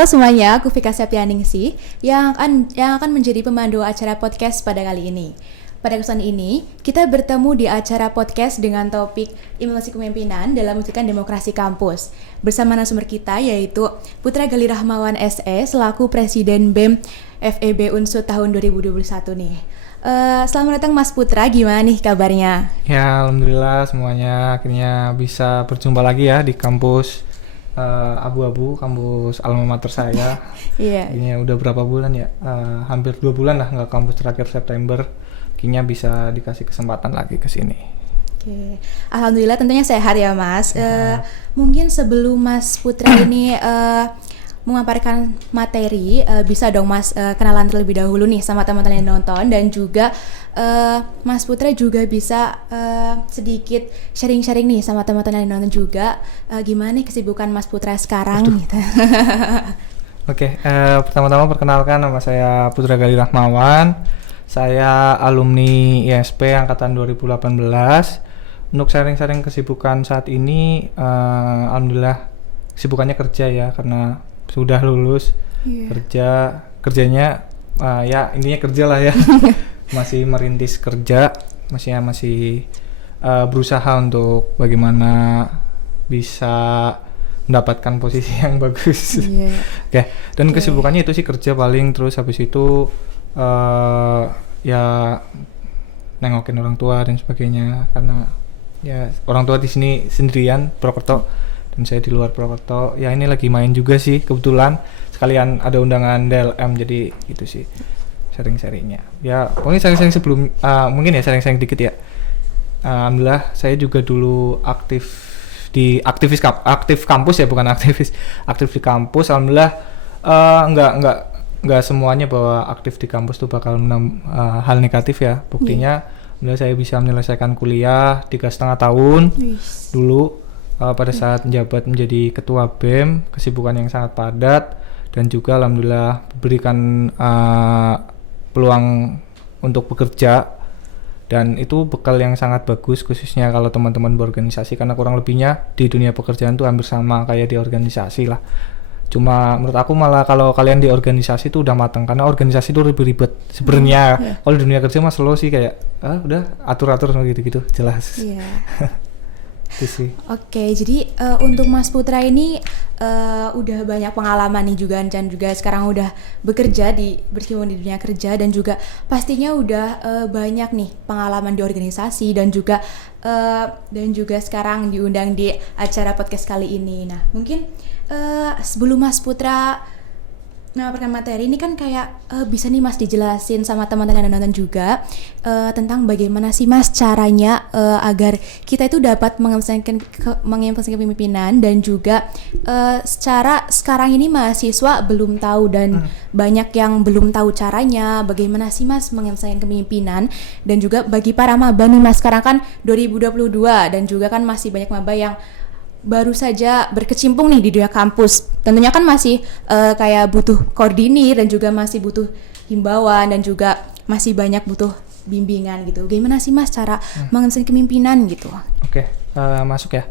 Halo semuanya, aku Vika Septianingsih yang akan menjadi pemandu acara podcast pada kali ini. Pada kesempatan ini, kita bertemu di acara podcast dengan topik Implementasi Kepemimpinan dalam Mewujudkan Demokrasi Kampus. Bersama narasumber kita yaitu Putra Gali Rahmawan SE selaku Presiden BEM FEB Unsur tahun 2021 nih. Selamat datang Mas Putra, gimana nih kabarnya? Ya, alhamdulillah semuanya akhirnya bisa berjumpa lagi ya di kampus Abu-Abu, kampus alma mater saya. Iya. Ini udah berapa bulan ya? Hampir 2 bulan lah nggak kampus, terakhir September. Akhirnya bisa dikasih kesempatan lagi ke sini. Oke, alhamdulillah tentunya sehat ya Mas. Mungkin sebelum Mas Putra ini memaparkan materi, bisa dong Mas kenalan terlebih dahulu nih sama teman-teman yang nonton, dan juga Mas Putra juga bisa sedikit sharing-sharing nih sama teman-teman yang nonton juga, gimana nih kesibukan Mas Putra sekarang gitu. Oke, pertama-tama perkenalkan, nama saya Putra Gali Rahmawan. Saya alumni ISP angkatan 2018. Untuk sharing-sharing kesibukan saat ini, alhamdulillah kesibukannya kerja ya, karena sudah lulus. Kerjanya ya intinya kerja lah ya. Masih merintis kerja, masih berusaha untuk bagaimana bisa mendapatkan posisi yang bagus. Oke, dan kesibukannya itu sih kerja paling, terus habis itu ya nengokin orang tua dan sebagainya, karena ya orang tua di sini sendirian Purwokerto dan saya di luar Purwokerto. Ya ini lagi main juga sih kebetulan, sekalian ada undangan DLM, jadi gitu sih sharing-sharingnya. Ya mungkin sharing-sharing sebelum mungkin ya sharing-sharing dikit ya. Alhamdulillah saya juga dulu aktif kampus ya, bukan aktif di kampus. Alhamdulillah nggak semuanya bahwa aktif di kampus tuh bakal hal negatif ya. Buktinya saya bisa menyelesaikan kuliah 3,5 tahun dulu pada saat menjabat menjadi ketua BEM, kesibukan yang sangat padat, dan juga alhamdulillah berikan peluang untuk bekerja, dan itu bekal yang sangat bagus khususnya kalau teman-teman berorganisasi, karena kurang lebihnya di dunia pekerjaan tuh hampir sama kayak di organisasi lah. Cuma menurut aku malah kalau kalian di organisasi itu udah matang, karena organisasi itu lebih ribet sebenarnya. Kalau di dunia kerja mas slow sih, kayak udah atur-atur gitu-gitu jelas. Itu sih. Oke, jadi untuk Mas Putra ini udah banyak pengalaman nih juga, dan juga sekarang udah bekerja berkecimpung di dunia kerja, dan juga pastinya udah banyak nih pengalaman di organisasi, dan juga sekarang diundang di acara podcast kali ini. Nah, mungkin sebelum Mas Putra memaparkan materi ini kan kayak bisa nih Mas dijelasin sama teman-teman yang nonton juga tentang bagaimana sih Mas caranya agar kita itu dapat mengimplementasikan kepemimpinan, dan juga secara sekarang ini mahasiswa belum tahu, dan banyak yang belum tahu caranya bagaimana sih Mas mengimplementasikan kepemimpinan. Dan juga bagi para maba nih Mas, sekarang kan 2022 dan juga kan masih banyak maba yang baru saja berkecimpung nih di dunia kampus. Tentunya kan masih kayak butuh koordinir, dan juga masih butuh himbauan, dan juga masih banyak butuh bimbingan gitu. Gimana sih Mas cara mengenai kepemimpinan gitu? Oke, masuk ya.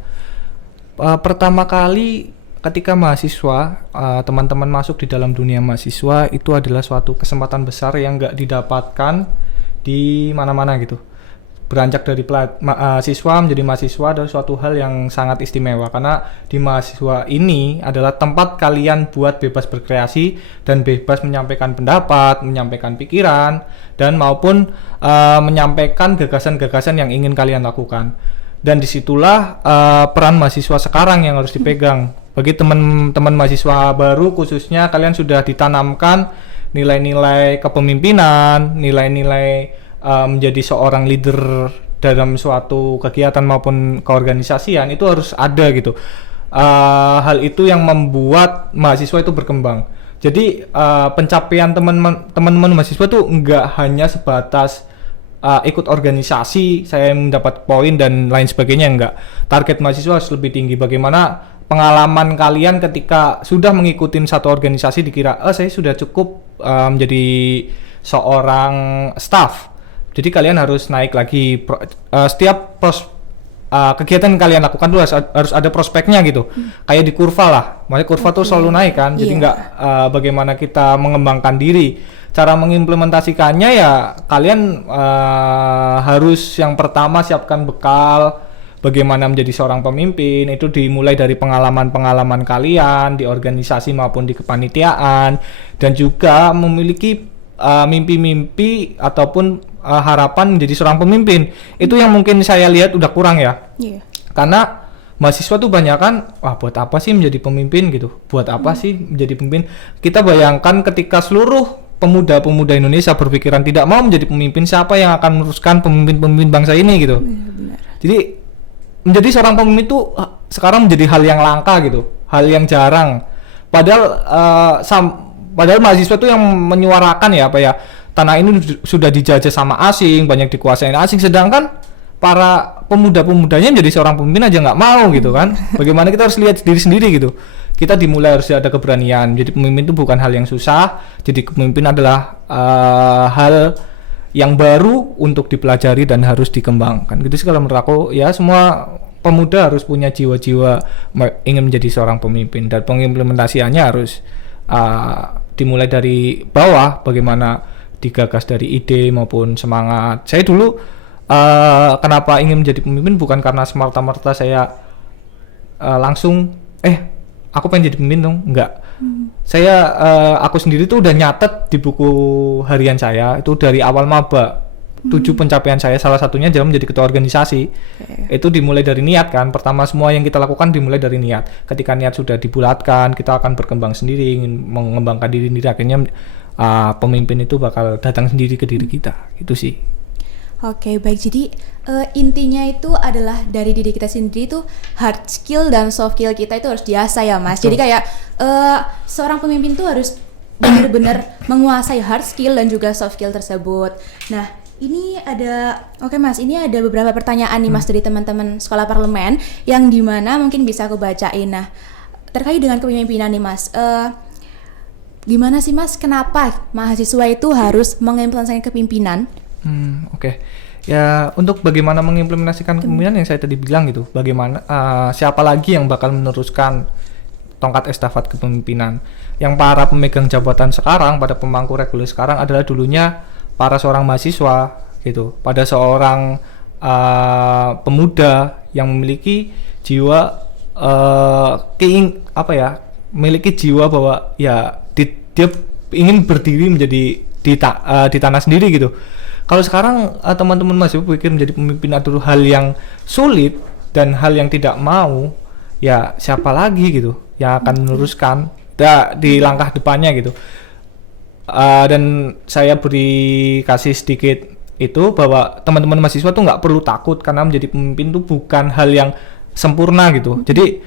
Pertama kali ketika mahasiswa, teman-teman masuk di dalam dunia mahasiswa, itu adalah suatu kesempatan besar yang nggak didapatkan di mana-mana gitu. Beranjak dari siswa menjadi mahasiswa adalah suatu hal yang sangat istimewa, karena di mahasiswa ini adalah tempat kalian buat bebas berkreasi dan bebas menyampaikan pendapat, menyampaikan pikiran, dan maupun menyampaikan gagasan-gagasan yang ingin kalian lakukan. Dan disitulah peran mahasiswa sekarang yang harus dipegang. Bagi teman-teman mahasiswa baru khususnya, kalian sudah ditanamkan nilai-nilai kepemimpinan, nilai-nilai menjadi seorang leader dalam suatu kegiatan maupun keorganisasian, itu harus ada gitu. Hal itu yang membuat mahasiswa itu berkembang. Jadi pencapaian teman-teman mahasiswa itu enggak hanya sebatas ikut organisasi, saya mendapat poin dan lain sebagainya, enggak. Target mahasiswa harus lebih tinggi. Bagaimana pengalaman kalian ketika sudah mengikuti satu organisasi, dikira saya sudah cukup menjadi seorang staff. Jadi kalian harus naik lagi setiap kegiatan yang kalian lakukan tuh harus ada prospeknya gitu. Kayak di kurva lah, makanya kurva tuh selalu naik kan. Jadi nggak bagaimana kita mengembangkan diri. Cara mengimplementasikannya ya kalian harus yang pertama siapkan bekal. Bagaimana menjadi seorang pemimpin itu dimulai dari pengalaman-pengalaman kalian di organisasi maupun di kepanitiaan, dan juga memiliki mimpi-mimpi ataupun harapan menjadi seorang pemimpin. Itu yang mungkin saya lihat udah kurang ya. Karena mahasiswa tuh banyak kan, wah buat apa sih menjadi pemimpin gitu, buat apa sih menjadi pemimpin. Kita bayangkan ketika seluruh pemuda-pemuda Indonesia berpikiran tidak mau menjadi pemimpin, siapa yang akan meneruskan pemimpin-pemimpin bangsa ini gitu. Jadi menjadi seorang pemimpin itu sekarang menjadi hal yang langka gitu, hal yang jarang. Padahal padahal mahasiswa itu yang menyuarakan ya tanah ini sudah dijajah sama asing, banyak dikuasai asing, sedangkan para pemuda-pemudanya menjadi seorang pemimpin aja nggak mau gitu kan. Bagaimana kita harus lihat diri sendiri gitu. Kita dimulai harus ada keberanian. Jadi pemimpin itu bukan hal yang susah. Jadi pemimpin adalah hal yang baru untuk dipelajari dan harus dikembangkan. Gitu sih kalau menurut aku, ya semua pemuda harus punya jiwa-jiwa ingin menjadi seorang pemimpin, dan pengimplementasiannya harus dimulai dari bawah, bagaimana digagas dari ide maupun semangat. Saya dulu kenapa ingin menjadi pemimpin bukan karena semerta-merta saya langsung aku pengen jadi pemimpin dong, enggak. Saya aku sendiri tuh udah nyatet di buku harian saya itu dari awal maba. 7 pencapaian saya, salah satunya adalah menjadi ketua organisasi. Itu dimulai dari niat kan. Pertama semua yang kita lakukan dimulai dari niat. Ketika niat sudah dibulatkan, kita akan berkembang sendiri, ingin mengembangkan diri sendiri. Akhirnya pemimpin itu bakal datang sendiri ke diri kita. Itu sih. Oke, baik. Jadi intinya itu adalah dari diri kita sendiri itu hard skill dan soft skill kita itu harus diasah ya, Mas. Betul. Jadi kayak seorang pemimpin itu harus benar-benar menguasai hard skill dan juga soft skill tersebut. Nah, ini Mas, ini ada beberapa pertanyaan nih Mas dari teman-teman sekolah parlemen yang dimana mungkin bisa aku bacain. Nah, terkait dengan kepemimpinan nih Mas, gimana sih Mas, kenapa mahasiswa itu harus mengimplementasikan kepemimpinan? Oke. Ya, untuk bagaimana mengimplementasikan kepemimpinan yang saya tadi bilang gitu, bagaimana siapa lagi yang bakal meneruskan tongkat estafet kepemimpinan. Yang para pemegang jabatan sekarang, pada pemangku reguler sekarang adalah dulunya para seorang mahasiswa gitu, pada seorang pemuda yang memiliki jiwa memiliki jiwa bahwa ya dia ingin berdiri menjadi di tanah sendiri gitu. Kalau sekarang teman-teman mahasiswa pikir menjadi pemimpin adalah hal yang sulit dan hal yang tidak mau, ya siapa lagi gitu yang akan meneruskan di langkah depannya gitu. Dan saya kasih sedikit itu bahwa teman-teman mahasiswa tuh nggak perlu takut, karena menjadi pemimpin tuh bukan hal yang sempurna gitu. Jadi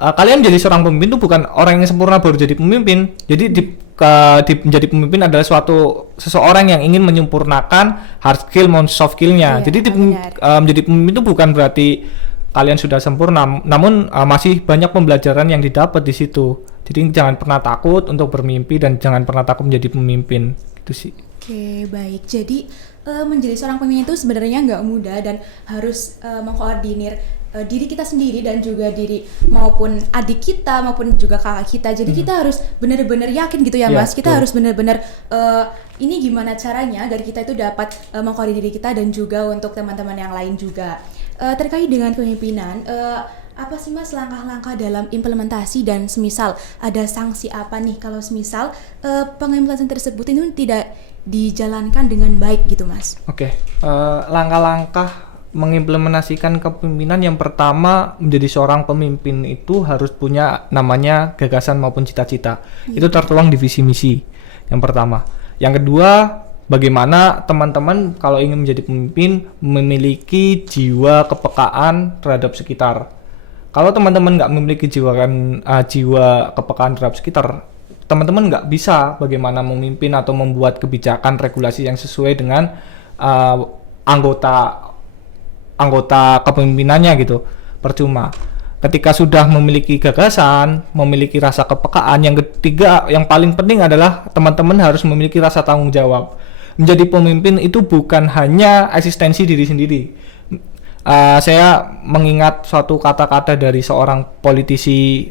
kalian menjadi seorang pemimpin tuh bukan orang yang sempurna baru jadi pemimpin. Jadi menjadi pemimpin adalah seseorang yang ingin menyempurnakan hard skill maupun soft skillnya. Jadi menjadi pemimpin itu bukan berarti kalian sudah sempurna, namun masih banyak pembelajaran yang didapat di situ. Jadi jangan pernah takut untuk bermimpi dan jangan pernah takut menjadi pemimpin. Itu sih. Oke, baik. Jadi menjadi seorang pemimpin itu sebenarnya nggak mudah dan harus mengkoordinir diri kita sendiri dan juga diri maupun adik kita maupun juga kakak kita. Jadi kita harus benar-benar yakin gitu ya Mas. Kita harus benar-benar ini gimana caranya agar kita itu dapat mengkoordinir diri kita dan juga untuk teman-teman yang lain juga. Terkait dengan kepemimpinan, apa sih Mas langkah-langkah dalam implementasi dan semisal ada sanksi apa nih kalau semisal pengimplementasian tersebut itu tidak dijalankan dengan baik gitu Mas? Oke, langkah-langkah mengimplementasikan kepemimpinan yang pertama, menjadi seorang pemimpin itu harus punya namanya gagasan maupun cita-cita. Itu tertuang di visi misi yang pertama. Yang kedua, bagaimana teman-teman kalau ingin menjadi pemimpin memiliki jiwa kepekaan terhadap sekitar. Kalau teman-teman nggak memiliki jiwa kepekaan terhadap sekitar, teman-teman nggak bisa bagaimana memimpin atau membuat kebijakan regulasi yang sesuai dengan anggota kepemimpinannya gitu. Percuma. Ketika sudah memiliki gagasan, memiliki rasa kepekaan, yang ketiga yang paling penting adalah teman-teman harus memiliki rasa tanggung jawab. Menjadi pemimpin itu bukan hanya eksistensi diri sendiri. Saya mengingat suatu kata-kata dari seorang politisi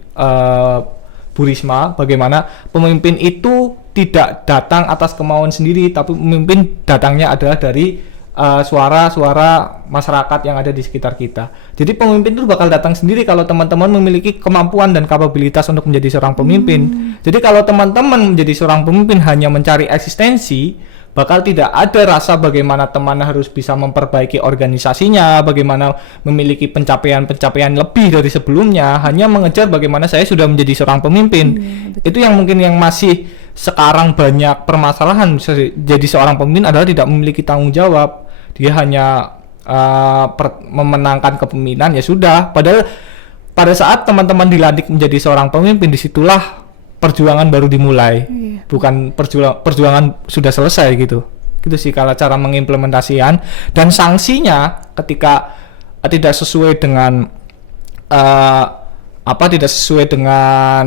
Bu Risma, bagaimana pemimpin itu tidak datang atas kemauan sendiri, tapi pemimpin datangnya adalah dari suara-suara masyarakat yang ada di sekitar kita. Jadi pemimpin itu bakal datang sendiri kalau teman-teman memiliki kemampuan dan kapabilitas untuk menjadi seorang pemimpin. Jadi kalau teman-teman menjadi seorang pemimpin hanya mencari eksistensi, bakal tidak ada rasa bagaimana teman harus bisa memperbaiki organisasinya, bagaimana memiliki pencapaian-pencapaian lebih dari sebelumnya, hanya mengejar bagaimana saya sudah menjadi seorang pemimpin. Itu yang mungkin yang masih sekarang banyak permasalahan. Jadi seorang pemimpin adalah tidak memiliki tanggung jawab. Dia hanya memenangkan kepemimpinan, ya sudah. Padahal pada saat teman-teman dilantik menjadi seorang pemimpin, disitulah perjuangan baru dimulai. Bukan perjuangan sudah selesai gitu. Gitu sih kalau cara mengimplementasikan. Dan sanksinya ketika tidak sesuai dengan tidak sesuai dengan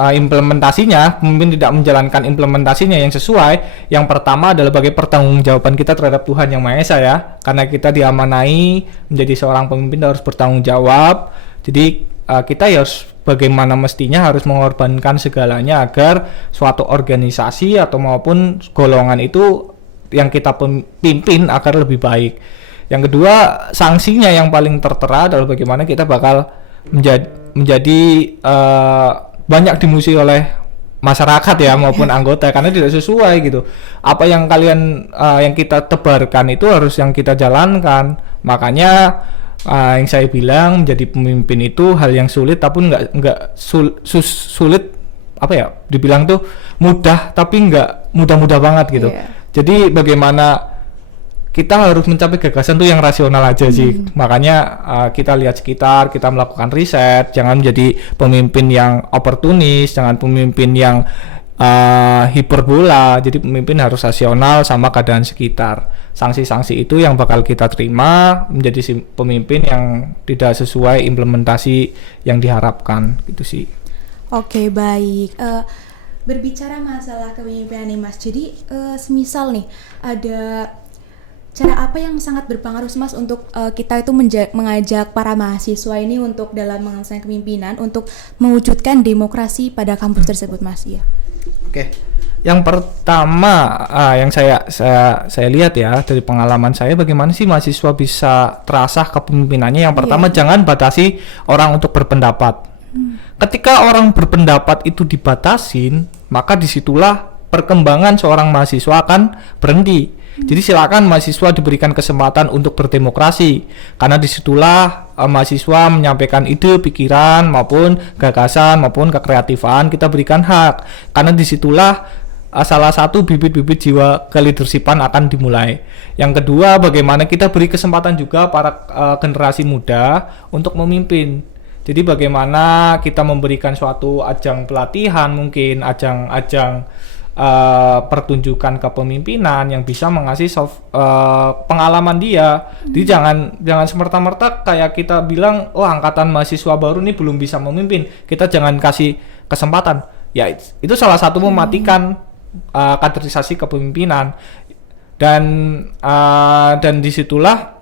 implementasinya, pemimpin tidak menjalankan implementasinya yang sesuai. Yang pertama adalah bagaimana pertanggungjawaban kita terhadap Tuhan Yang Maha Esa ya, karena kita diamanai menjadi seorang pemimpin harus bertanggung jawab. Jadi kita harus bagaimana mestinya harus mengorbankan segalanya agar suatu organisasi atau maupun golongan itu yang kita pimpin agar lebih baik. Yang kedua, sanksinya yang paling tertera adalah bagaimana kita bakal menjadi banyak dimusuhi oleh masyarakat ya maupun anggota karena tidak sesuai gitu. Apa yang kalian yang kita tebarkan itu harus yang kita jalankan. Makanya yang saya bilang menjadi pemimpin itu hal yang sulit tapi nggak sulit apa ya dibilang tuh mudah tapi nggak mudah-mudah banget gitu. Jadi bagaimana kita harus mencapai gagasan tuh yang rasional aja sih. Makanya kita lihat sekitar, kita melakukan riset, jangan menjadi pemimpin yang oportunis, jangan pemimpin yang hiperbola. Jadi pemimpin harus rasional sama keadaan sekitar. Sanksi-sanksi itu yang bakal kita terima menjadi pemimpin yang tidak sesuai implementasi yang diharapkan gitu sih. Oke, baik. Berbicara masalah kepemimpinan nih Mas. Jadi semisal nih ada cara apa yang sangat berpengaruh Mas untuk kita itu mengajak para mahasiswa ini untuk dalam mengaksanakan kepemimpinan untuk mewujudkan demokrasi pada kampus tersebut Mas ya? Oke. Yang pertama yang saya lihat ya dari pengalaman saya bagaimana sih mahasiswa bisa terasah kepemimpinannya. Yang pertama jangan batasi orang untuk berpendapat. Ketika orang berpendapat itu dibatasin, maka disitulah perkembangan seorang mahasiswa akan berhenti. Jadi silakan mahasiswa diberikan kesempatan untuk berdemokrasi karena disitulah mahasiswa menyampaikan ide, pikiran maupun gagasan maupun kekreatifan kita berikan hak karena disitulah salah satu bibit-bibit jiwa keleadershipan akan dimulai. Yang kedua bagaimana kita beri kesempatan juga para generasi muda untuk memimpin. Jadi bagaimana kita memberikan suatu ajang pelatihan mungkin ajang pertunjukan kepemimpinan yang bisa mengasih pengalaman dia. Jadi jangan semerta-merta kayak kita bilang angkatan mahasiswa baru nih belum bisa memimpin, kita jangan kasih kesempatan. Ya itu salah satu mematikan kaderisasi kepemimpinan dan disitulah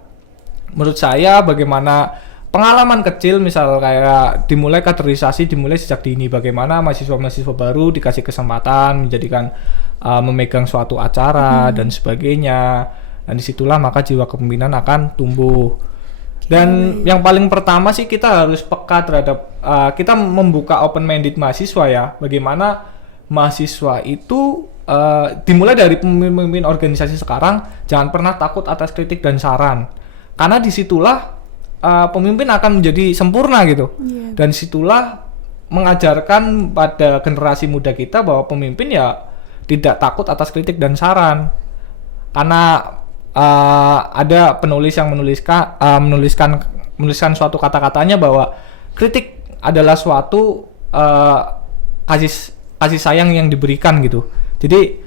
menurut saya bagaimana pengalaman kecil misal kayak dimulai kaderisasi dimulai sejak dini, bagaimana mahasiswa-mahasiswa baru dikasih kesempatan menjadikan memegang suatu acara dan sebagainya, dan disitulah maka jiwa kepemimpinan akan tumbuh. Dan yang paling pertama sih kita harus peka terhadap kita membuka open minded mahasiswa ya, bagaimana mahasiswa itu dimulai dari pemimpin organisasi sekarang jangan pernah takut atas kritik dan saran karena disitulah pemimpin akan menjadi sempurna gitu. Dan situlah mengajarkan pada generasi muda kita bahwa pemimpin ya tidak takut atas kritik dan saran. Karena ada penulis yang menuliskan suatu kata-katanya bahwa kritik adalah suatu kasih sayang yang diberikan gitu. Jadi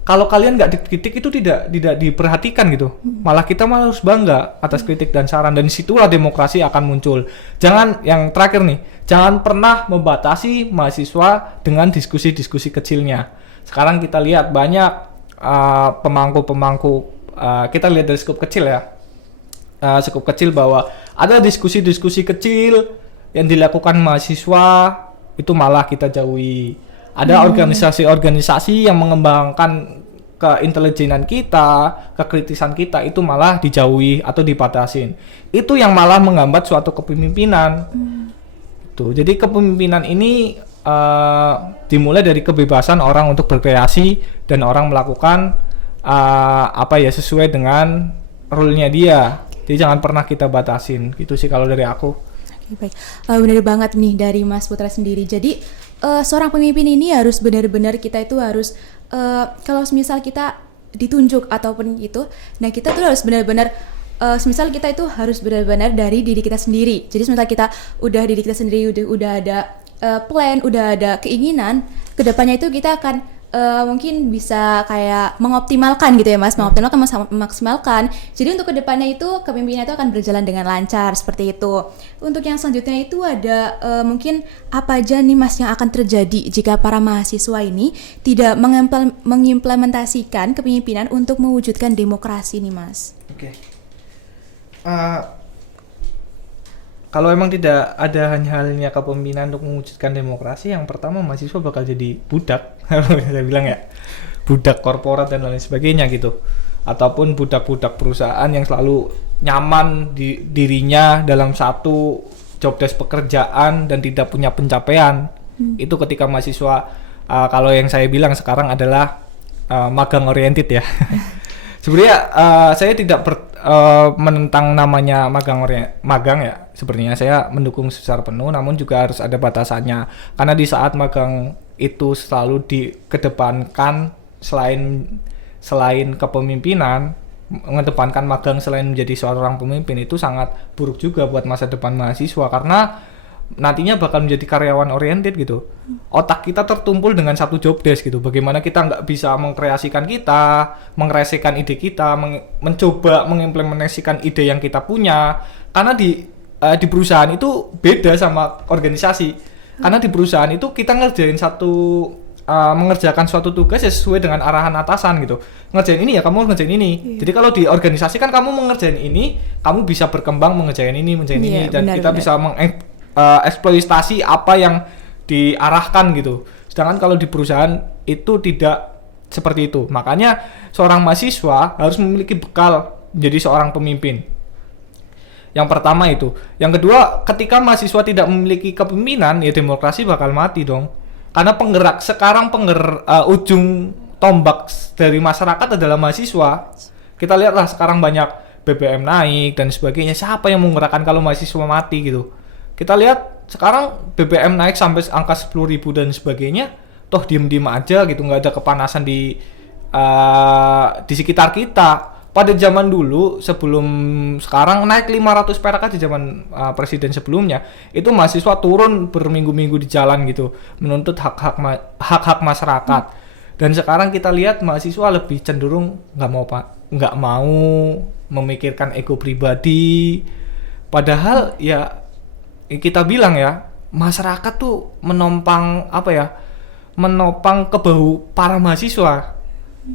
kalau kalian nggak dikritik itu tidak diperhatikan gitu, malah kita harus bangga atas kritik dan saran, dan disitulah demokrasi akan muncul. Jangan, yang terakhir nih, jangan pernah membatasi mahasiswa dengan diskusi-diskusi kecilnya. Sekarang kita lihat banyak pemangku-pemangku, kita lihat dari skup kecil ya, skup kecil bahwa ada diskusi-diskusi kecil yang dilakukan mahasiswa itu malah kita jauhi. Ada organisasi-organisasi yang mengembangkan keintelijenan kita, kekritisan kita itu malah dijauhi atau dibatasin. Itu yang malah menghambat suatu kepemimpinan. Tuh, jadi kepemimpinan ini dimulai dari kebebasan orang untuk berkreasi dan orang melakukan sesuai dengan rule-nya dia. Jadi jangan pernah kita batasin. Gitu sih kalau dari aku. Oke, baik. Benar banget nih dari Mas Putra sendiri. Jadi seorang pemimpin ini harus benar-benar kita itu harus kalau misal kita ditunjuk ataupun itu, nah kita tuh harus benar-benar misal kita itu harus benar-benar dari diri kita sendiri. Jadi misal kita udah diri kita sendiri udah ada plan, udah ada keinginan, kedepannya itu kita akan mungkin bisa kayak mengoptimalkan gitu ya Mas, memaksimalkan. Jadi untuk kedepannya itu kepemimpinan itu akan berjalan dengan lancar seperti itu. Untuk yang selanjutnya itu ada mungkin apa aja nih Mas yang akan terjadi jika para mahasiswa ini tidak mengimplementasikan kepemimpinan untuk mewujudkan demokrasi nih Mas. Oke. Kalau emang tidak ada halnya kepemimpinan untuk mewujudkan demokrasi, yang pertama mahasiswa bakal jadi budak, saya bilang ya, budak korporat dan lain sebagainya gitu, ataupun budak-budak perusahaan yang selalu nyaman di dirinya dalam satu job desk pekerjaan dan tidak punya pencapaian. Itu ketika mahasiswa, kalau yang saya bilang sekarang adalah magang oriented ya. Sebenarnya saya tidak menentang namanya magang ya. Sebenarnya saya mendukung secara penuh, namun juga harus ada batasannya. Karena di saat magang itu selalu dikedepankan selain kepemimpinan, mengedepankan magang selain menjadi seorang pemimpin, itu sangat buruk juga buat masa depan mahasiswa karena nantinya bakal menjadi karyawan oriented gitu. Otak kita tertumpul dengan satu job desk gitu. Bagaimana kita nggak bisa mengkreasikan kita, mengkreasikan ide kita, mencoba mengimplementasikan ide yang kita punya. Karena di perusahaan itu beda sama organisasi. Karena di perusahaan itu kita mengerjakan suatu tugas sesuai dengan arahan atasan gitu. Ngerjain ini ya kamu ngerjain ini. Jadi kalau di organisasi kan kamu mengerjain ini, kamu bisa berkembang mengerjain ini dan kita bisa eksploitasi apa yang diarahkan gitu. Sedangkan kalau di perusahaan itu tidak seperti itu. Makanya seorang mahasiswa harus memiliki bekal menjadi seorang pemimpin. Yang pertama itu. Yang kedua, ketika mahasiswa tidak memiliki kepemimpinan, ya demokrasi bakal mati dong. Karena ujung tombak dari masyarakat adalah mahasiswa. Kita lihatlah sekarang banyak BBM naik dan sebagainya. Siapa yang menggerakkan kalau mahasiswa mati gitu? Kita lihat sekarang BBM naik sampai angka 10.000 dan sebagainya, toh diem-diem aja gitu, nggak ada kepanasan di sekitar kita. Pada zaman dulu sebelum sekarang naik 500 perak aja zaman presiden sebelumnya, itu mahasiswa turun berminggu-minggu di jalan gitu, menuntut hak-hak masyarakat. Dan sekarang kita lihat mahasiswa lebih cenderung nggak mau memikirkan ego pribadi, padahal ya kita bilang ya, masyarakat tuh menopang ke bahu para mahasiswa.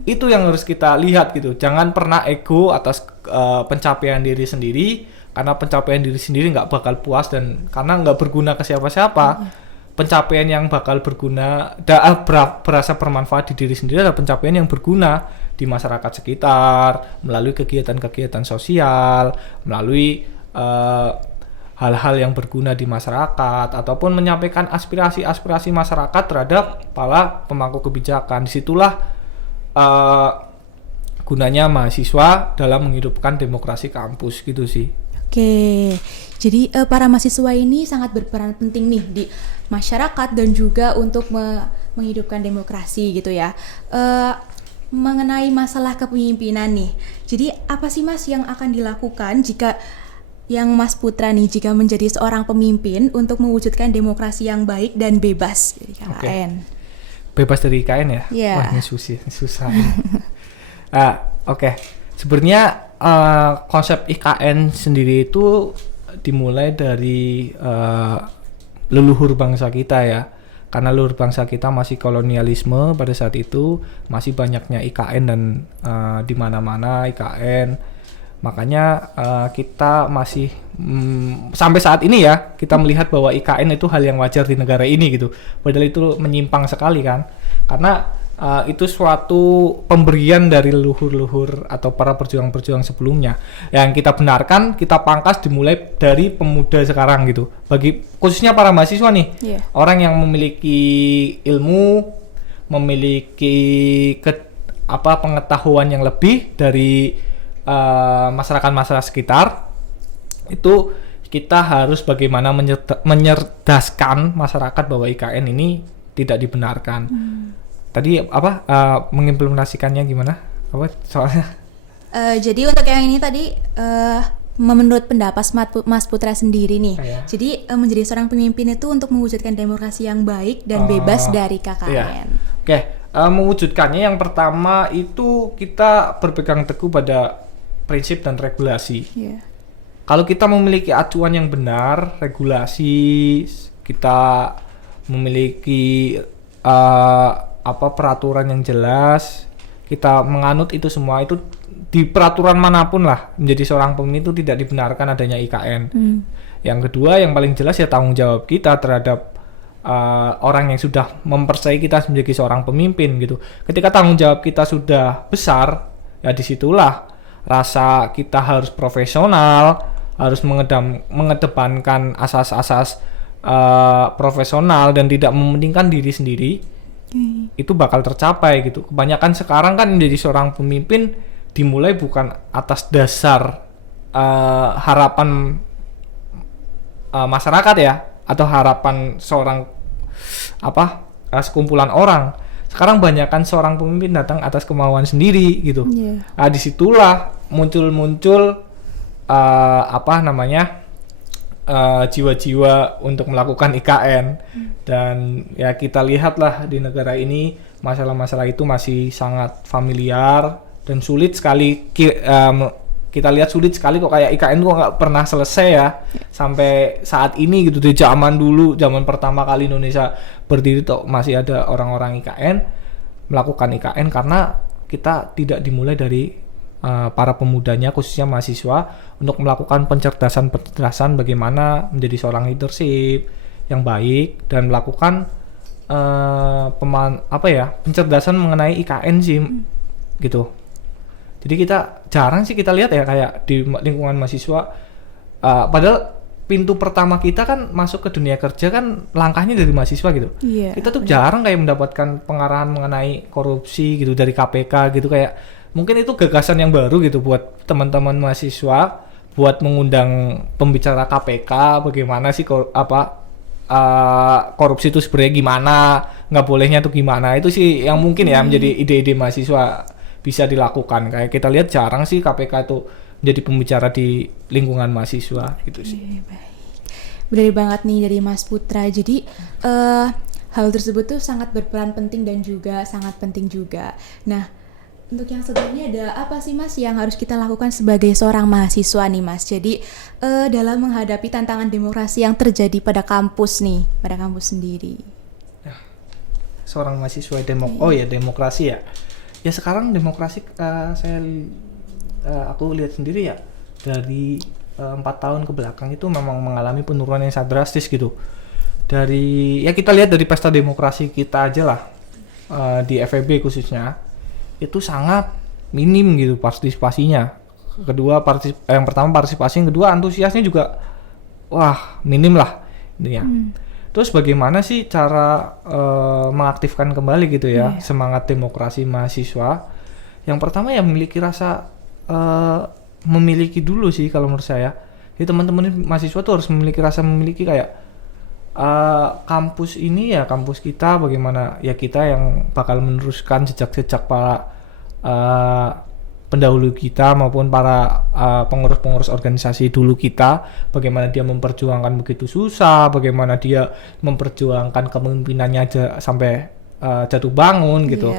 Itu yang harus kita lihat gitu. Jangan pernah ego atas pencapaian diri sendiri, karena pencapaian diri sendiri nggak bakal puas dan karena nggak berguna ke siapa-siapa. Pencapaian yang bakal berguna, berasa bermanfaat di diri sendiri adalah pencapaian yang berguna di masyarakat sekitar, melalui kegiatan-kegiatan sosial, melalui hal-hal yang berguna di masyarakat, ataupun menyampaikan aspirasi-aspirasi masyarakat terhadap para pemangku kebijakan. Disitulah gunanya mahasiswa dalam menghidupkan demokrasi kampus gitu sih. Oke, jadi para mahasiswa ini sangat berperan penting nih di masyarakat dan juga untuk menghidupkan demokrasi gitu ya. Mengenai masalah kepemimpinan nih, jadi apa sih Mas yang akan dilakukan jika Mas Putra nih jika menjadi seorang pemimpin untuk mewujudkan demokrasi yang baik dan bebas dari KKN? Bebas dari IKN ya? Yeah. Wah, ini susah. Oke. Sebenarnya konsep IKN sendiri itu dimulai dari leluhur bangsa kita ya. Karena leluhur bangsa kita masih kolonialisme pada saat itu, masih banyaknya IKN dan di mana-mana IKN Makanya kita masih sampai saat ini ya kita melihat bahwa IKN itu hal yang wajar di negara ini gitu. Padahal itu menyimpang sekali kan. Karena itu suatu pemberian dari leluhur-leluhur atau para perjuang-perjuang sebelumnya. Yang kita benarkan, kita pangkas dimulai dari pemuda sekarang gitu. Bagi khususnya para mahasiswa nih. Orang yang memiliki ilmu, memiliki pengetahuan yang lebih dari masyarakat sekitar, itu kita harus bagaimana menyerdaskan masyarakat bahwa IKN ini tidak dibenarkan. Tadi mengimplementasikannya gimana? Soalnya jadi untuk yang ini tadi menurut pendapat Mas Putra sendiri nih. Jadi menjadi seorang pemimpin itu untuk mewujudkan demokrasi yang baik dan bebas dari KKN. Mewujudkannya yang pertama itu kita berpegang teguh pada prinsip dan regulasi. Kalau kita memiliki acuan yang benar, regulasi, kita memiliki peraturan yang jelas, kita menganut itu semua, itu di peraturan manapun lah, menjadi seorang pemimpin itu tidak dibenarkan adanya IKN. Yang kedua, yang paling jelas ya tanggung jawab kita terhadap orang yang sudah mempercayai kita sebagai seorang pemimpin gitu. Ketika tanggung jawab kita sudah besar, ya disitulah rasa kita harus profesional, harus mengedepankan asas-asas profesional dan tidak mementingkan diri sendiri. Itu bakal tercapai gitu. Kebanyakan sekarang kan menjadi seorang pemimpin dimulai bukan atas dasar harapan masyarakat ya, atau harapan seorang sekumpulan orang. Sekarang banyakkan seorang pemimpin datang atas kemauan sendiri gitu. Nah, disitulah muncul jiwa-jiwa untuk melakukan IKN. Dan ya kita lihatlah di negara ini masalah-masalah itu masih sangat familiar dan sulit sekali. Kita lihat sulit sekali kok, kayak IKN kok nggak pernah selesai ya sampai saat ini gitu. Di zaman pertama kali Indonesia berdiri tuh masih ada orang-orang IKN melakukan IKN karena kita tidak dimulai dari para pemudanya, khususnya mahasiswa, untuk melakukan pencerdasan bagaimana menjadi seorang leadership yang baik dan melakukan pencerdasan mengenai IKN sih gitu. Jadi kita jarang sih kita lihat ya kayak di lingkungan mahasiswa, padahal pintu pertama kita kan masuk ke dunia kerja kan langkahnya dari mahasiswa gitu. Kita tuh jarang kayak mendapatkan pengarahan mengenai korupsi gitu dari KPK gitu, kayak mungkin itu gagasan yang baru gitu buat teman-teman mahasiswa, buat mengundang pembicara KPK bagaimana sih korupsi itu sebenarnya gimana, nggak bolehnya tuh gimana. Itu sih yang mungkin ya menjadi ide-ide mahasiswa bisa dilakukan. Kayak kita lihat jarang sih KPK itu menjadi pembicara di lingkungan mahasiswa gitu sih. Baik. Benar banget nih dari Mas Putra. Jadi hal tersebut tuh sangat berperan penting dan juga sangat penting juga. Nah, untuk yang sebenarnya ada apa sih Mas yang harus kita lakukan sebagai seorang mahasiswa nih Mas? Jadi dalam menghadapi tantangan demokrasi yang terjadi pada kampus nih, pada kampus sendiri. Seorang mahasiswa demokrasi ya. Ya sekarang demokrasi aku lihat sendiri ya dari 4 tahun ke belakang itu memang mengalami penurunan yang sangat drastis gitu. Dari ya kita lihat dari pesta demokrasi kita aja lah, di FEB khususnya itu sangat minim gitu partisipasinya. Yang pertama partisipasi, yang kedua antusiasnya juga minim lah intinya. Terus bagaimana sih cara mengaktifkan kembali gitu ya semangat demokrasi mahasiswa? Yang pertama ya memiliki dulu sih kalau menurut saya. Jadi teman-teman mahasiswa tuh harus memiliki kayak kampus ini ya, kampus kita bagaimana ya, kita yang bakal meneruskan jejak-jejak para pendahulu kita maupun para pengurus-pengurus organisasi dulu kita, bagaimana dia memperjuangkan begitu susah, bagaimana dia memperjuangkan kepemimpinannya aja sampai jatuh bangun gitu.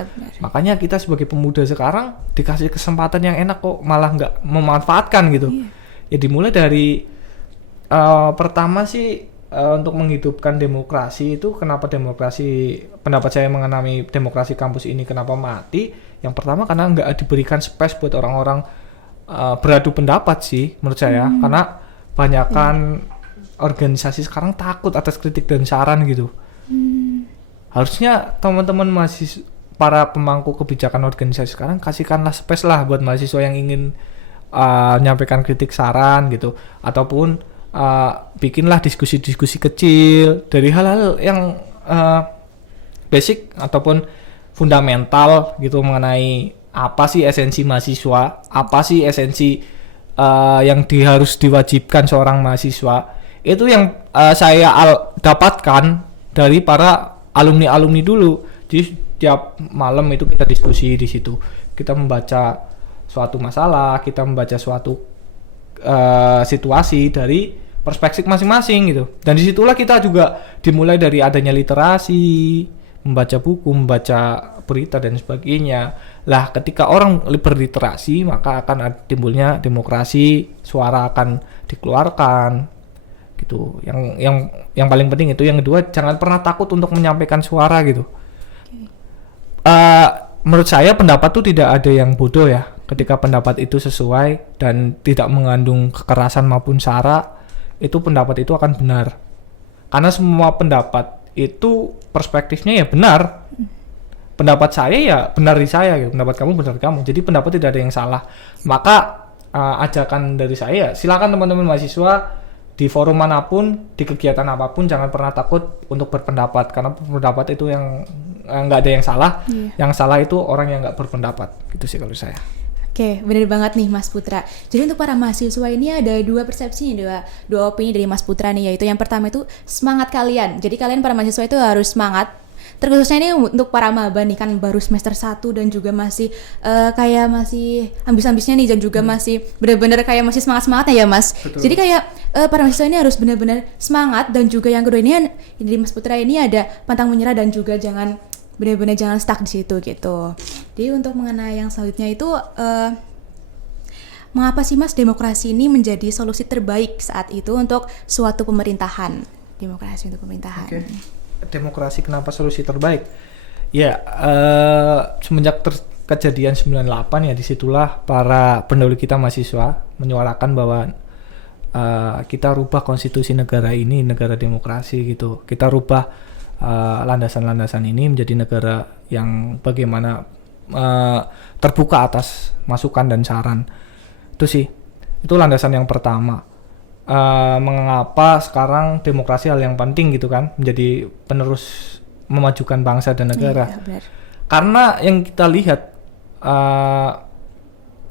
Makanya kita sebagai pemuda sekarang dikasih kesempatan yang enak kok malah nggak memanfaatkan gitu. Ya dimulai dari pertama sih untuk menghidupkan demokrasi itu, kenapa pendapat saya mengenai demokrasi kampus ini kenapa mati? Yang pertama karena nggak diberikan space buat orang-orang beradu pendapat sih menurut saya, karena banyakan organisasi sekarang takut atas kritik dan saran gitu. Harusnya teman-teman para pemangku kebijakan organisasi sekarang kasihkanlah space lah buat mahasiswa yang ingin menyampaikan kritik saran gitu, ataupun bikinlah diskusi-diskusi kecil dari hal-hal yang basic ataupun fundamental gitu mengenai apa sih esensi mahasiswa, apa sih esensi yang harus diwajibkan seorang mahasiswa. Itu yang saya dapatkan dari para alumni-alumni dulu. Jadi tiap malam itu kita diskusi di situ. Kita membaca suatu masalah, kita membaca suatu situasi dari perspektif masing-masing gitu. Dan disitulah kita juga dimulai dari adanya literasi, membaca buku, membaca berita dan sebagainya. Lah ketika orang berliterasi maka akan timbulnya demokrasi, suara akan dikeluarkan gitu. Yang paling penting itu. Yang kedua, jangan pernah takut untuk menyampaikan suara gitu. Menurut saya pendapat itu tidak ada yang bodoh ya. Ketika pendapat itu sesuai dan tidak mengandung kekerasan maupun sara, itu pendapat itu akan benar. Karena semua pendapat itu perspektifnya ya benar. Pendapat saya ya benar di saya gitu. Pendapat kamu benar kamu. Jadi pendapat tidak ada yang salah. Maka ajakan dari saya, silakan teman-teman mahasiswa di forum manapun, di kegiatan apapun, jangan pernah takut untuk berpendapat, karena pendapat itu yang nggak ada yang salah. Yang salah itu orang yang nggak berpendapat. Gitu sih kalau saya. Oke, benar banget nih Mas Putra. Jadi untuk para mahasiswa ini ada dua persepsi nih, dua opini dari Mas Putra nih, yaitu yang pertama itu semangat kalian. Jadi kalian para mahasiswa itu harus semangat. Terkhususnya ini untuk para maba nih, kan baru semester 1 dan juga masih kayak masih ambis-ambisnya nih, dan juga masih benar-benar kayak masih semangat-semangatnya ya Mas. Betul. Jadi kayak para mahasiswa ini harus benar-benar semangat, dan juga yang kedua ini dari Mas Putra ini ada pantang menyerah dan juga jangan benar-benar jangan stuck di situ gitu. Jadi untuk mengenai yang selanjutnya itu mengapa sih Mas demokrasi ini menjadi solusi terbaik saat itu untuk suatu pemerintahan? Demokrasi untuk pemerintahan. Okay. Demokrasi kenapa solusi terbaik? Ya, semenjak kejadian 98 ya, disitulah para pendahulu kita mahasiswa menyuarakan bahwa kita rubah konstitusi negara ini, negara demokrasi gitu. Kita rubah landasan-landasan ini menjadi negara yang bagaimana terbuka atas masukan dan saran. Itu landasan yang pertama. Mengapa sekarang demokrasi hal yang penting gitu kan, menjadi penerus memajukan bangsa dan negara. Iya, karena yang kita lihat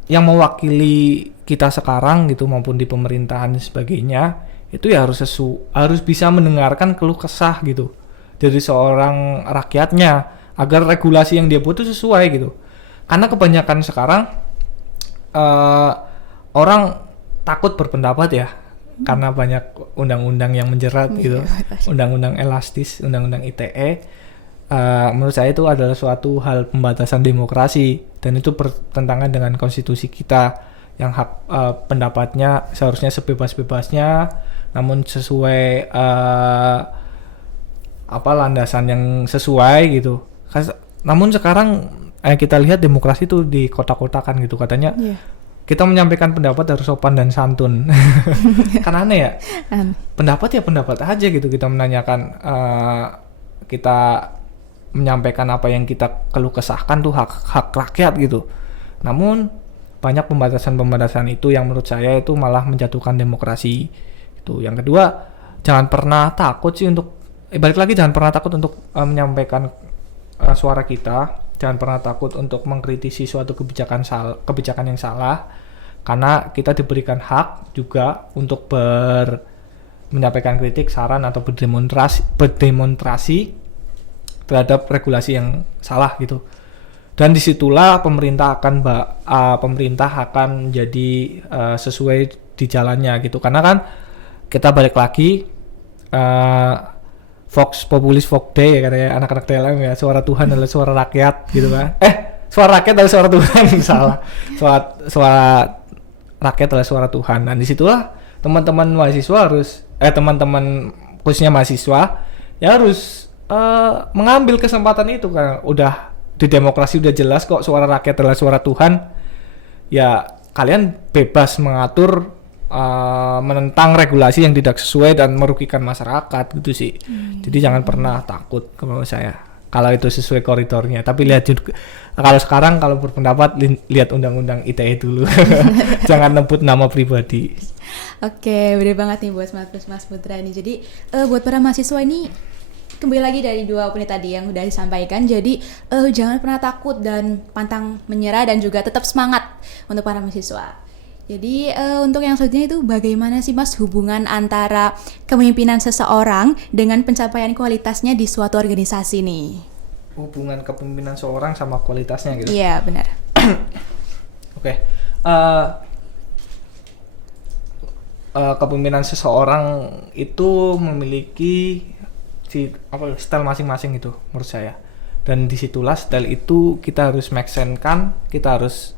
yang mewakili kita sekarang gitu maupun di pemerintahan dan sebagainya itu ya harus bisa mendengarkan keluh kesah gitu dari seorang rakyatnya agar regulasi yang dia buat itu sesuai gitu. Karena kebanyakan sekarang orang takut berpendapat ya, karena banyak undang-undang yang menjerat gitu, undang-undang elastis, undang-undang ITE. Menurut saya itu adalah suatu hal pembatasan demokrasi, dan itu bertentangan dengan konstitusi kita yang hak pendapatnya seharusnya sebebas-bebasnya, namun sesuai landasan yang sesuai gitu. Namun sekarang kita lihat demokrasi itu dikotak-kotakan gitu, katanya. Kita menyampaikan pendapat harus sopan dan santun. Kan aneh ya. Pendapat ya pendapat aja gitu. Kita menanyakan, kita menyampaikan apa yang kita keluh kesahkan tuh hak rakyat gitu. Namun banyak pembatasan-pembatasan itu yang menurut saya itu malah menjatuhkan demokrasi. Itu. Yang kedua, jangan pernah takut sih untuk balik lagi, jangan pernah takut untuk menyampaikan suara kita. Jangan pernah takut untuk mengkritisi suatu kebijakan yang salah, karena kita diberikan hak juga untuk menyampaikan kritik, saran atau berdemonstrasi terhadap regulasi yang salah gitu. Dan disitulah pemerintah akan jadi sesuai di jalannya gitu. Karena kan kita balik lagi Vox Populis Vox Dei ya, katanya anak-anak TLM ya, suara Tuhan adalah suara rakyat gitu kan. Suara rakyat adalah suara Tuhan. Salah. Suara rakyat adalah suara Tuhan. Dan disitulah teman-teman mahasiswa teman-teman khususnya mahasiswa ya harus mengambil kesempatan itu, kan udah di demokrasi udah jelas kok suara rakyat adalah suara Tuhan. Ya kalian bebas mengatur menentang regulasi yang tidak sesuai dan merugikan masyarakat gitu sih. Jadi jangan pernah takut kalau saya, kalau itu sesuai koridornya. Tapi lihat juga, kalau sekarang kalau berpendapat lihat undang-undang ITE dulu. Jangan nebut nama pribadi. Oke, bener banget nih buat Mas Putra ini. Jadi buat para mahasiswa ini, kembali lagi dari 2 poin tadi yang udah disampaikan. Jadi jangan pernah takut dan pantang menyerah, dan juga tetap semangat untuk para mahasiswa. Jadi untuk yang selanjutnya itu, bagaimana sih Mas hubungan antara kepemimpinan seseorang dengan pencapaian kualitasnya di suatu organisasi nih? Hubungan kepemimpinan seorang sama kualitasnya gitu. Iya, benar. Oke. Kepemimpinan seseorang itu memiliki style masing-masing gitu menurut saya. Dan disitulah style itu kita harus make sense kan, kita harus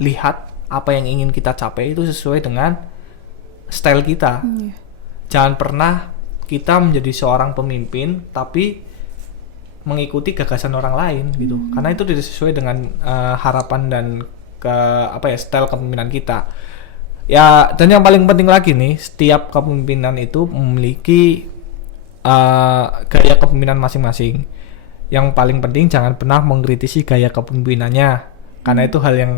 lihat apa yang ingin kita capai itu sesuai dengan style kita. Jangan pernah kita menjadi seorang pemimpin tapi mengikuti gagasan orang lain gitu. Karena itu tidak sesuai dengan harapan dan style kepemimpinan kita. Ya, dan yang paling penting lagi nih, setiap kepemimpinan itu memiliki gaya kepemimpinan masing-masing. Yang paling penting jangan pernah mengkritisi gaya kepemimpinannya, karena itu hal yang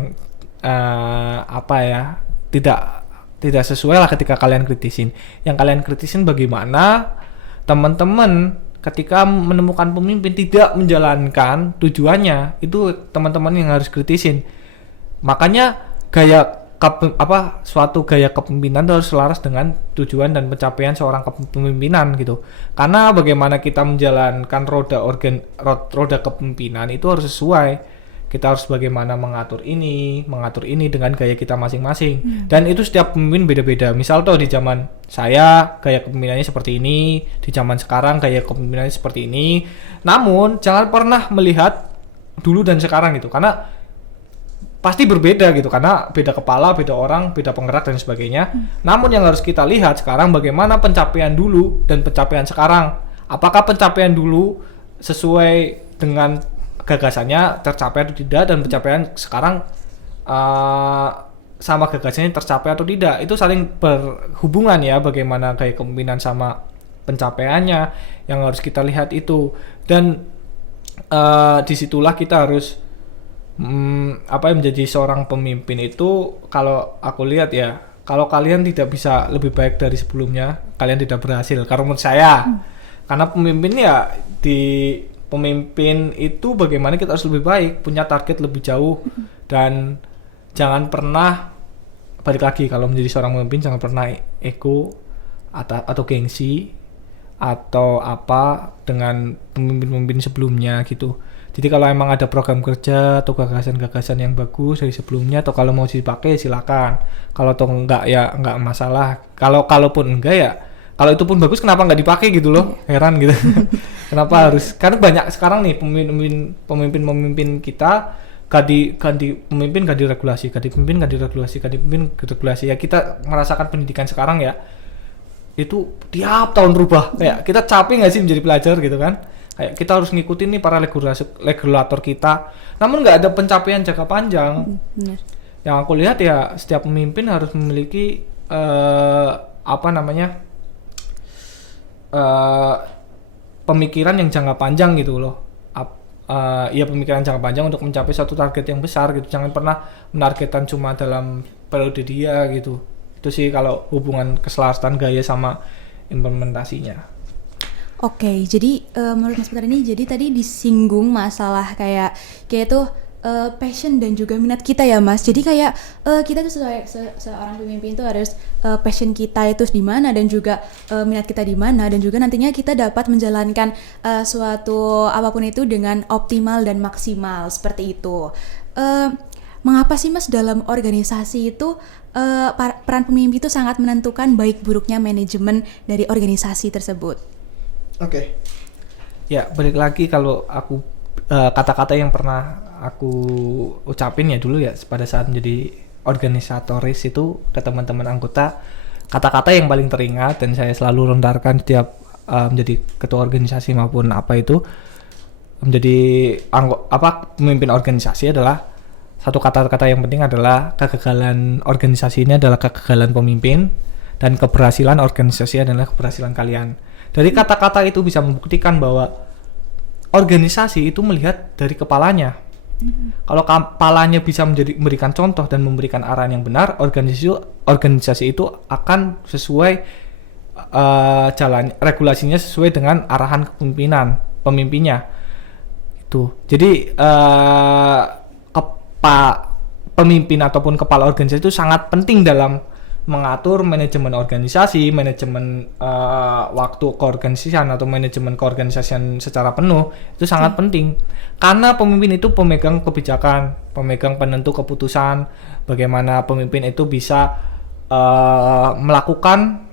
tidak sesuai lah ketika kalian kritisin. Yang kalian kritisin bagaimana teman-teman ketika menemukan pemimpin tidak menjalankan tujuannya, itu teman-teman yang harus kritisin. Makanya suatu gaya kepemimpinan harus selaras dengan tujuan dan pencapaian seorang kepemimpinan gitu. Karena bagaimana kita menjalankan roda kepemimpinan itu harus sesuai. Kita harus bagaimana mengatur ini dengan gaya kita masing-masing. Dan itu setiap pemimpin beda-beda. Misal di zaman saya gaya kepemimpinannya seperti ini, di zaman sekarang gaya kepemimpinannya seperti ini. Namun jangan pernah melihat dulu dan sekarang gitu, karena pasti berbeda gitu, karena beda kepala, beda orang, beda penggerak dan sebagainya. Namun yang harus kita lihat sekarang bagaimana pencapaian dulu dan pencapaian sekarang. Apakah pencapaian dulu sesuai dengan gagasannya tercapai atau tidak, dan pencapaian sekarang sama gagasannya tercapai atau tidak. Itu saling berhubungan ya, bagaimana gaya kepemimpinan sama pencapaiannya yang harus kita lihat itu. Dan disitulah kita harus menjadi seorang pemimpin itu. Kalau aku lihat ya, kalau kalian tidak bisa lebih baik dari sebelumnya, kalian tidak berhasil kalau menurut saya. Karena pemimpin ya, pemimpin itu bagaimana kita harus lebih baik, punya target lebih jauh, dan jangan pernah, balik lagi, kalau menjadi seorang pemimpin jangan pernah ego atau gengsi atau apa dengan pemimpin-pemimpin sebelumnya gitu. Jadi kalau emang ada program kerja atau gagasan-gagasan yang bagus dari sebelumnya, atau kalau mau dipakai silakan. Kalau enggak ya enggak masalah. Kalaupun enggak ya, kalau itu pun bagus, kenapa nggak dipakai gitu loh? Heran gitu. Kenapa harus? Karena banyak sekarang nih pemimpin kita ganti pemimpin, ganti regulasi. Ya, kita merasakan pendidikan sekarang ya, itu tiap tahun berubah. Kayak kita capek nggak sih menjadi pelajar gitu kan? Kayak kita harus ngikutin nih para regulator kita. Namun nggak ada pencapaian jangka panjang. Benar. Yang aku lihat ya, setiap pemimpin harus memiliki pemikiran yang jangka panjang gitu loh. Pemikiran jangka panjang untuk mencapai suatu target yang besar gitu. Jangan pernah menargetkan cuma dalam periode dia gitu. Itu sih kalau hubungan keselarasan gaya sama implementasinya. Oke, jadi menurut Mas Putra ini, jadi tadi disinggung masalah kayak tuh passion dan juga minat kita ya Mas. Jadi kayak kita tuh seorang pemimpin tuh harus passion kita itu di mana, dan juga minat kita di mana, dan juga nantinya kita dapat menjalankan suatu apapun itu dengan optimal dan maksimal seperti itu. Mengapa sih Mas dalam organisasi itu peran pemimpin itu sangat menentukan baik buruknya manajemen dari organisasi tersebut? Oke. Ya, balik lagi kalau aku kata-kata yang pernah aku ucapin ya dulu ya pada saat menjadi organisatoris itu ke teman-teman anggota, kata-kata yang paling teringat dan saya selalu lontarkan setiap menjadi ketua organisasi maupun apa itu menjadi pemimpin organisasi adalah satu kata-kata yang penting adalah kegagalan organisasi ini adalah kegagalan pemimpin dan keberhasilan organisasi adalah keberhasilan kalian. Dari kata-kata itu bisa membuktikan bahwa organisasi itu melihat dari kepalanya. Kalau kepalanya bisa memberikan contoh dan memberikan arahan yang benar, organisasi itu akan sesuai jalan regulasinya sesuai dengan arahan pemimpinnya. Itu. Jadi pemimpin ataupun kepala organisasi itu sangat penting dalam mengatur manajemen organisasi, manajemen waktu keorganisasian atau manajemen keorganisasian secara penuh itu sangat penting. Karena pemimpin itu pemegang kebijakan, pemegang penentu keputusan, bagaimana pemimpin itu bisa melakukan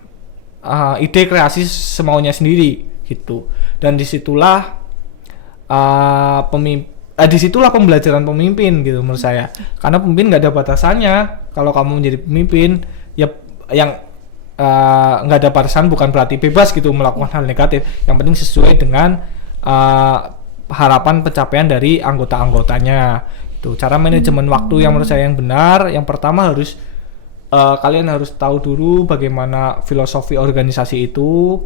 ide kreasi semaunya sendiri gitu. Dan disitulah disitulah pembelajaran pemimpin gitu menurut saya. Karena pemimpin nggak ada batasannya. Kalau kamu menjadi pemimpin ya yang nggak ada batasan bukan berarti bebas gitu melakukan hal negatif. Yang penting sesuai dengan harapan pencapaian dari anggota-anggotanya. Itu cara manajemen waktu yang menurut saya yang benar. Yang pertama harus kalian harus tahu dulu bagaimana filosofi organisasi itu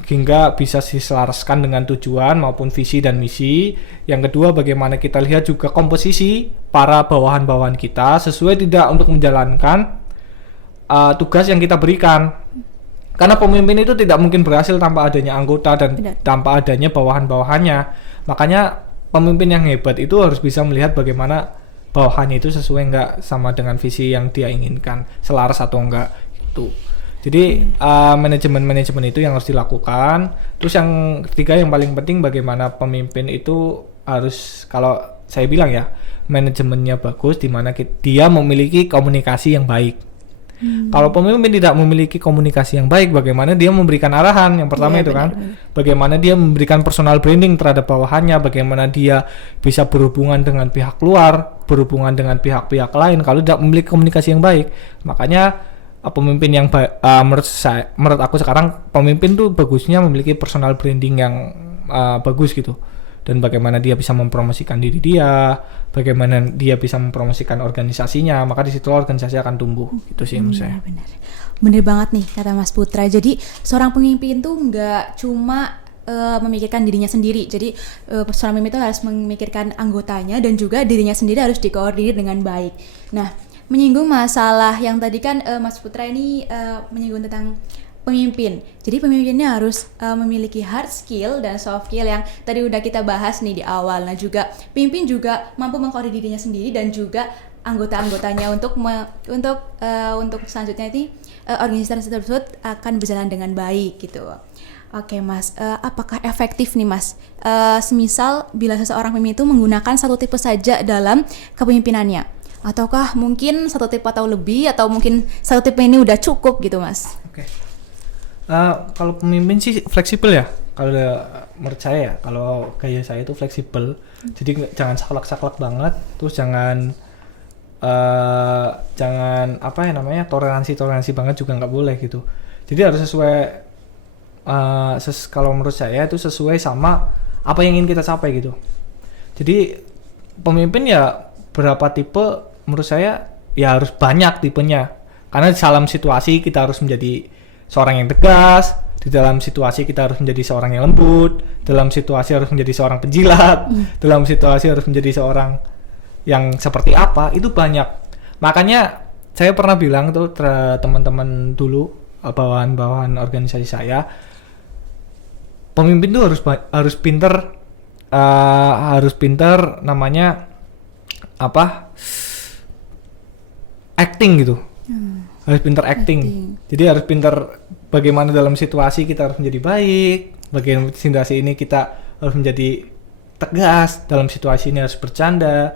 hingga bisa diselaraskan dengan tujuan maupun visi dan misi. Yang kedua, bagaimana kita lihat juga komposisi para bawahan-bawahan kita sesuai tidak untuk menjalankan tugas yang kita berikan. Karena pemimpin itu tidak mungkin berhasil tanpa adanya anggota dan tanpa adanya bawahan-bawahannya. Makanya pemimpin yang hebat itu harus bisa melihat bagaimana bawahannya itu sesuai enggak sama dengan visi yang dia inginkan, selaras atau enggak itu. Jadi manajemen itu yang harus dilakukan. Terus yang ketiga yang paling penting bagaimana pemimpin itu harus, kalau saya bilang ya, manajemennya bagus di mana dia memiliki komunikasi yang baik. Kalau pemimpin tidak memiliki komunikasi yang baik, bagaimana dia memberikan arahan? Yang pertama itu kan, bagaimana dia memberikan personal branding terhadap bawahannya, bagaimana dia bisa berhubungan dengan pihak luar, berhubungan dengan pihak-pihak lain kalau tidak memiliki komunikasi yang baik. Makanya pemimpin yang menurut aku sekarang pemimpin tuh bagusnya memiliki personal branding yang bagus gitu. Dan bagaimana dia bisa mempromosikan diri dia, bagaimana dia bisa mempromosikan organisasinya, maka di situ organisasi akan tumbuh. Itu sih menurut saya. Bener banget nih kata Mas Putra. Jadi seorang pemimpin tuh nggak cuma memikirkan dirinya sendiri. Jadi seorang pemimpin itu harus memikirkan anggotanya dan juga dirinya sendiri harus dikoordinir dengan baik. Nah, menyinggung masalah yang tadi kan Mas Putra ini menyinggung tentang pemimpin. Jadi pemimpinnya harus memiliki hard skill dan soft skill yang tadi udah kita bahas nih di awal. Nah juga pemimpin juga mampu mengkoordinir dirinya sendiri dan juga anggota-anggotanya untuk selanjutnya ini organisasi tersebut akan berjalan dengan baik gitu. Oke Mas, apakah efektif nih Mas? Semisal bila seseorang pemimpin itu menggunakan satu tipe saja dalam kepemimpinannya, ataukah mungkin satu tipe atau lebih, atau mungkin satu tipe ini udah cukup gitu Mas? Oke. Kalau pemimpin sih fleksibel ya. Kalau menurut saya ya, kalau gaya saya itu fleksibel. Jadi jangan saklek-saklek banget, terus jangan toleransi banget juga nggak boleh gitu. Jadi harus sesuai kalau menurut saya itu sesuai sama apa yang ingin kita capai gitu. Jadi pemimpin ya berapa tipe menurut saya ya harus banyak tipenya. Karena dalam situasi kita harus menjadi seorang yang tegas, di dalam situasi kita harus menjadi seorang yang lembut, dalam situasi harus menjadi seorang penjilat, dalam situasi harus menjadi seorang yang seperti apa, itu banyak. Makanya saya pernah bilang tuh teman-teman dulu, bawahan-bawahan organisasi saya, pemimpin tuh harus pinter namanya acting gitu. Harus pinter acting. Jadi harus pinter bagaimana dalam situasi kita harus menjadi baik, bagaimana situasi ini kita harus menjadi tegas, dalam situasi ini harus bercanda.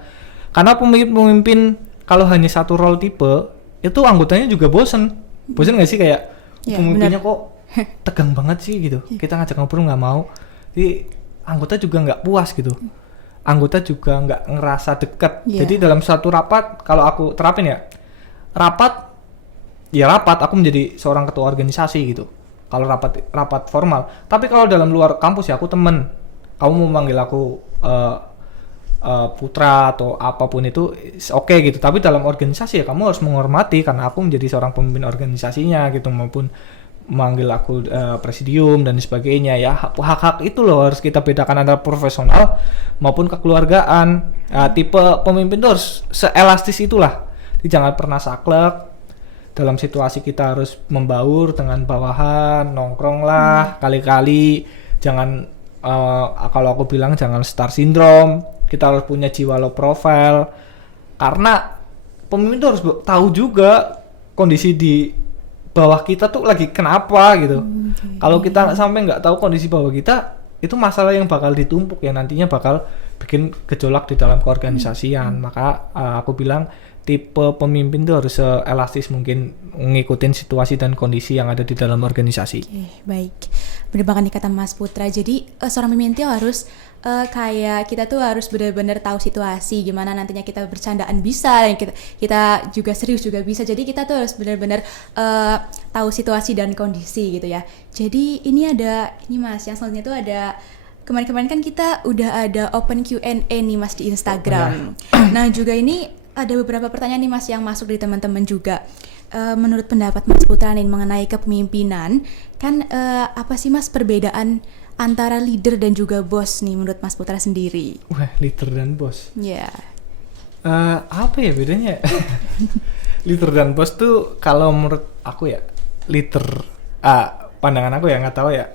Karena pemimpin kalau hanya satu role tipe, itu anggotanya juga bosen nggak sih, kayak pemimpinnya kok tegang banget sih gitu, kita ngajak ngobrol nggak mau, jadi anggota juga nggak puas gitu, anggota juga nggak ngerasa dekat. Jadi dalam satu rapat, kalau aku terapin ya, rapat aku menjadi seorang ketua organisasi gitu kalau rapat formal. Tapi kalau dalam luar kampus ya aku temen, kamu mau manggil aku putra atau apapun itu oke gitu. Tapi dalam organisasi ya kamu harus menghormati karena aku menjadi seorang pemimpin organisasinya gitu, maupun manggil aku presidium dan sebagainya ya. Hak-hak itu loh harus kita bedakan antara profesional maupun kekeluargaan. Tipe pemimpin itu harus seelastis itulah. Jadi jangan pernah saklek. Dalam situasi kita harus membaur dengan bawahan, nongkrong lah kali-kali. Jangan kalau aku bilang jangan star syndrome. Kita harus punya jiwa low profile. Karena pemimpin itu harus tahu juga kondisi di bawah kita tuh lagi kenapa gitu. Kalau kita sampai nggak tahu kondisi bawah kita, itu masalah yang bakal ditumpuk ya, nantinya bakal bikin gejolak di dalam keorganisasian. Maka aku bilang tipe pemimpin itu harus elastis mungkin ngikutin situasi dan kondisi yang ada di dalam organisasi. Oke, baik. Bener banget nih kata Mas Putra. Jadi seorang pemimpin itu harus kayak kita tuh harus benar-benar tahu situasi, gimana nantinya kita bercandaan bisa, dan kita juga serius juga bisa. Jadi kita tuh harus benar-benar tahu situasi dan kondisi gitu ya. Jadi ini Mas, yang selanjutnya tuh ada kemarin-kemarin kan kita udah ada open Q&A nih Mas di Instagram. Nah juga ini ada beberapa pertanyaan nih Mas yang masuk dari teman-teman juga. Menurut pendapat Mas Putra nih mengenai kepemimpinan, kan apa sih Mas perbedaan antara leader dan juga bos nih menurut Mas Putra sendiri? Wah, leader dan bos. Ya. Apa ya bedanya? Leader dan bos tuh kalau menurut aku ya, leader pandangan aku ya, nggak tahu ya.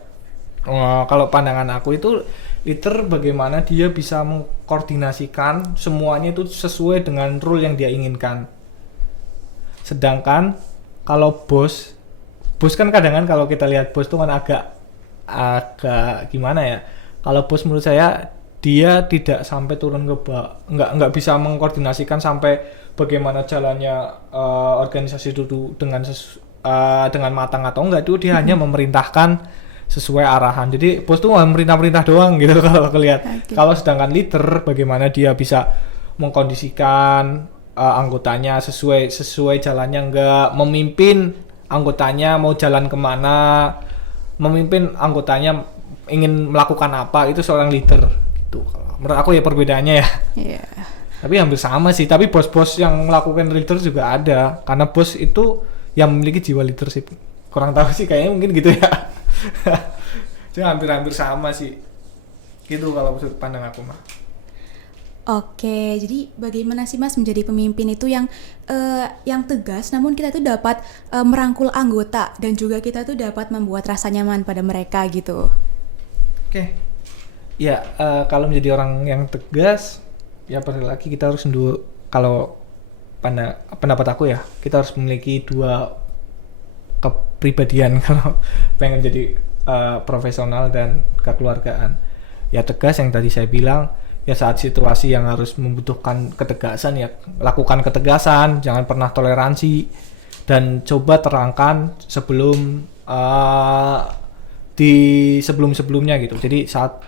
Kalau pandangan aku itu leader bagaimana dia bisa mengkoordinasikan semuanya itu sesuai dengan rule yang dia inginkan. Sedangkan kalau bos kan kadang kalau kita lihat bos tuh kan agak gimana ya. Kalau bos menurut saya dia tidak sampai turun ke bawah, nggak bisa mengkoordinasikan sampai bagaimana jalannya organisasi itu dengan matang atau enggak. Itu dia hanya memerintahkan sesuai arahan. Jadi bos tuh merintah-merintah doang gitu kalau kelihat. Okay. Kalau sedangkan leader bagaimana dia bisa mengkondisikan anggotanya sesuai jalannya, enggak memimpin anggotanya mau jalan kemana, memimpin anggotanya ingin melakukan apa, itu seorang leader. Itu menurut aku ya perbedaannya ya. Yeah. Tapi hampir sama sih. Tapi bos-bos yang melakukan leader juga ada, karena bos itu yang memiliki jiwa leadership. Kurang tahu sih, kayaknya mungkin gitu ya. Jadi hampir-hampir sama sih. Gitu kalau sudut pandang aku mah. Oke, jadi bagaimana sih Mas menjadi pemimpin itu yang tegas, namun kita tuh dapat merangkul anggota dan juga kita tuh dapat membuat rasa nyaman pada mereka gitu. Oke. Ya, kalau menjadi orang yang tegas, ya pada lagi kita harus kalau pendapat aku ya, kita harus memiliki dua kepribadian kalau pengen jadi profesional dan kekeluargaan. Ya tegas yang tadi saya bilang, ya saat situasi yang harus membutuhkan ketegasan ya lakukan ketegasan, jangan pernah toleransi, dan coba terangkan sebelumnya gitu. Jadi saat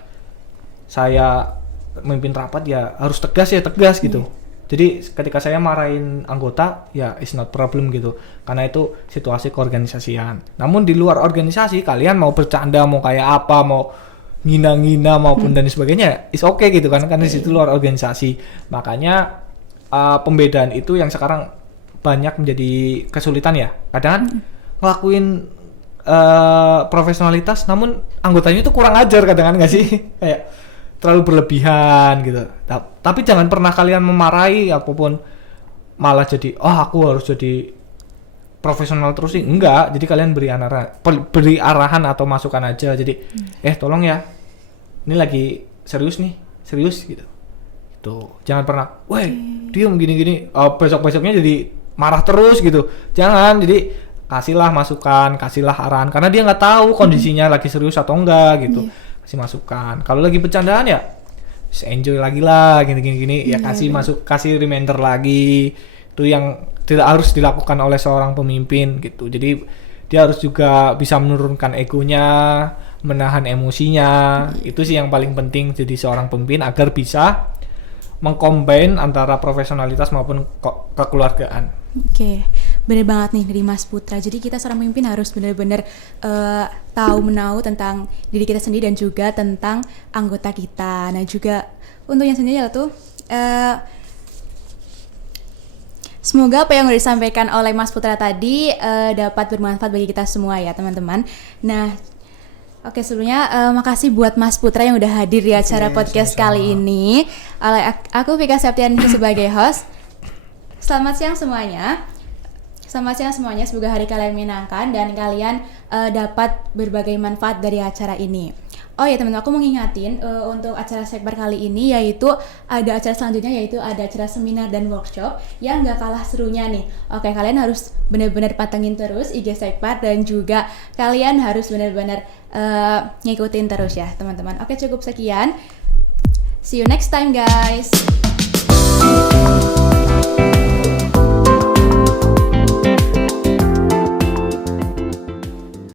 saya memimpin rapat ya harus tegas gitu. Jadi ketika saya marahin anggota ya it's not problem gitu, karena itu situasi keorganisasian. Namun di luar organisasi kalian mau bercanda, mau kayak apa, mau ngina-ngina maupun dan sebagainya, is okay gitu kan, karena di situ luar organisasi. Makanya pembedaan itu yang sekarang banyak menjadi kesulitan ya. Kadang ngelakuin profesionalitas, namun anggotanya itu kurang ajar kadang nggak sih, kayak terlalu berlebihan gitu. Tapi jangan pernah kalian memarahi apapun malah jadi aku harus jadi profesional terus sih, enggak. Jadi kalian beri arahan atau masukan aja. Jadi tolong ya, ini lagi serius gitu. Tuh, jangan pernah diem gini-gini, besok-besoknya jadi marah terus gitu. Jangan. Jadi kasihlah masukan, kasihlah arahan, karena dia nggak tahu kondisinya lagi serius atau enggak gitu. Kasih masukan. Kalau lagi bercandaan ya enjoy lagi lah gini ya, kasih reminder lagi. Itu yang tidak harus dilakukan oleh seorang pemimpin gitu. Jadi dia harus juga bisa menurunkan egonya, menahan emosinya. Itu sih yang paling penting jadi seorang pemimpin, agar bisa mengcombine antara profesionalitas maupun kekeluargaan. Oke, benar banget nih dari Mas Putra. Jadi kita seorang pemimpin harus benar-benar tahu menahu tentang diri kita sendiri dan juga tentang anggota kita. Nah juga untuk yang sendiri tuh Semoga apa yang udah disampaikan oleh Mas Putra tadi dapat bermanfaat bagi kita semua ya teman-teman. Nah, oke, sebelumnya makasih buat Mas Putra yang udah hadir di acara podcast kali ini. Aku Vika Septiani sebagai host. Selamat siang semuanya. Selamat siang semuanya, semoga hari kalian menyenangkan dan kalian dapat berbagai manfaat dari acara ini. Oh ya teman-teman, aku mau ngingatin untuk acara Sekbar kali ini yaitu ada acara selanjutnya, yaitu ada acara seminar dan workshop yang gak kalah serunya nih. Oke, kalian harus benar-benar patengin terus IG Sekbar dan juga kalian harus benar-benar ngikutin terus ya teman-teman. Oke, cukup sekian. See you next time guys.